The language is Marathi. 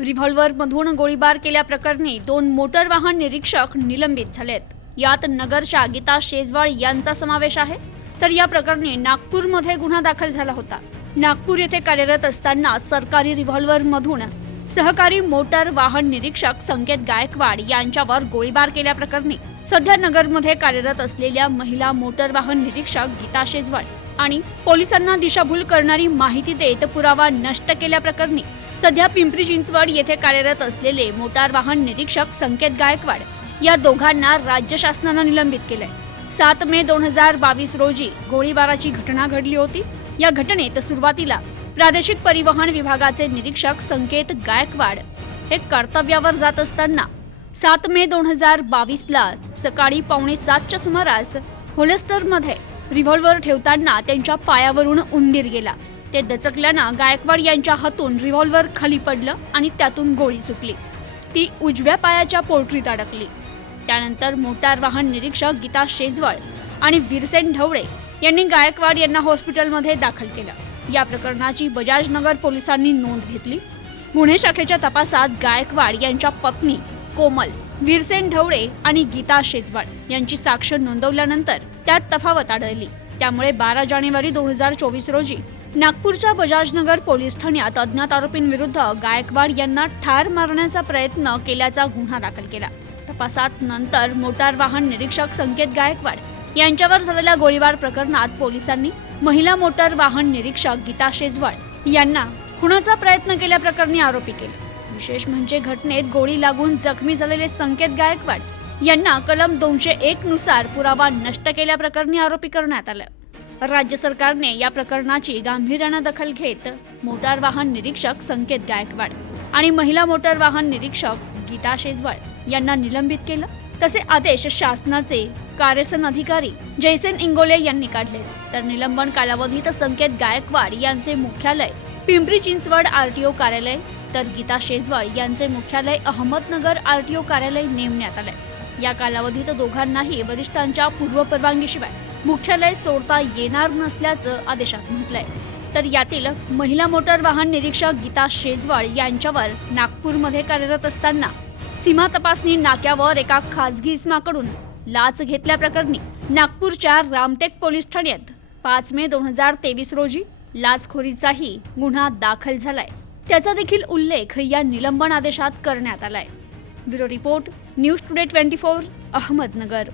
रिव्हॉल्वरमधून गोळीबार केल्याप्रकरणी दोन मोटर वाहन निरीक्षक निलंबित झालेत. यात नगरच्या गीता शेजवाळ यांचा समावेश आहे. तर या प्रकरणी नागपूरमध्ये गुन्हा दाखल झाला होता. नागपूर येथे कार्यरत असताना सरकारी रिव्हॉल्वरमधून सहकारी मोटर वाहन निरीक्षक संकेत गायकवाड यांच्यावर गोळीबार केल्याप्रकरणी सध्या नगरमध्ये कार्यरत असलेल्या महिला मोटर वाहन निरीक्षक गीता शेजवाळ आणि पोलिसांना दिशाभूल करणारी माहिती देत पुरावा नष्ट केल्याप्रकरणी सध्या पिंपरी चिंचवड येथे कार्यरत असलेले मोटार वाहन निरीक्षक संकेत गायकवाड या दोघांना राज्य शासनानं निलंबित केलंय. सात मे दोन हजार बावीस रोजी गोळीबाराची घटना घडली होती. या घटनेत सुरुवातीला प्रादेशिक परिवहन विभागाचे निरीक्षक संकेत गायकवाड हे कर्तव्यावर जात असताना सात मे दोन हजार बावीसला सकाळी पावणे सातच्या सुमारास होलेस्टरमध्ये रिव्हॉल्व्हर ठेवताना त्यांच्या पायावरून उंदीर गेला. ते दचकल्यानं गायकवाड यांच्या हातून रिव्हॉल्व्हर खाली पडलं आणि त्यातून गोळी सुटली. ती उजव्या पायाच्या पोल्ट्रीत अडकली. त्यानंतर मोटार वाहन निरीक्षक गीता शेजवळ आणि वीरसेन ढवळे यांनी गायकवाड यांना हॉस्पिटलमध्ये दाखल केलं. या प्रकरणाची बजाजनगर पोलिसांनी नोंद घेतली. गुन्हे शाखेच्या तपासात गायकवाड यांच्या पत्नी कोमल वीरसेन ढवळे आणि गीता शेजवाड यांची साक्ष नोंदवल्यानंतर त्यात तफावत आढळली. त्यामुळे बारा जानेवारी दोन हजार चोवीस रोजी नागपूरच्या बजाजनगर पोलीस ठाण्यात अज्ञात आरोपींविरुद्ध गायकवाड यांना ठार मारण्याचा प्रयत्न केल्याचा गुन्हा दाखल केला. तपासात नंतर मोटार वाहन निरीक्षक संकेत गायकवाड यांच्यावर झालेल्या गोळीबार प्रकरणात पोलिसांनी महिला मोटार वाहन निरीक्षक गीता शेजवाड यांना खुणाचा प्रयत्न केल्याप्रकरणी आरोपी केले. विशेष म्हणजे घटनेत गोळी लागून जखमी झालेले संकेत गायकवाड यांना कलम दोनशे एक नुसार पुरावा नष्ट केल्याप्रकरणी आरोपी करण्यात आलं. राज्य सरकारने या प्रकरणाची गांभीर्यानं दखल घेत मोटार वाहन निरीक्षक संकेत गायकवाड आणि महिला मोटार वाहन निरीक्षक गीता शेजवाळ यांना निलंबित केलं. तसे आदेश शासनाचे कार्यसन अधिकारी जयसेन इंगोले यांनी काढले. तर निलंबन कालावधीत संकेत गायकवाड यांचे मुख्यालय पिंपरी चिंचवड आरटीओ कार्यालय तर गीता शेजवाळ यांचे मुख्यालय अहमदनगर आरटीओ कार्यालय नेमण्यात आले या कालावधीत दोघांनाही वरिष्ठांच्या पूर्वपरवानगीशिवाय मुख्यालय सोडता येणार नसल्याचं आदेशात म्हटलंय. तर यातील महिला मोटार वाहन निरीक्षक गीता शेजवाळ यांच्यावर नागपूरमध्ये कार्यरत असताना सीमा तपासणी नाक्यावर एका खासगी इसमाकडून लाच घेतल्याप्रकरणी नागपूरच्या रामटेक पोलीस ठाण्यात पाच मे दोन हजार तेवीस रोजी लाचखोरीचाही गुन्हा दाखल झालाय. त्याचा देखील उल्लेख या निलंबन आदेशात करण्यात आलाय. Bureau report news today twenty four Ahmednagar.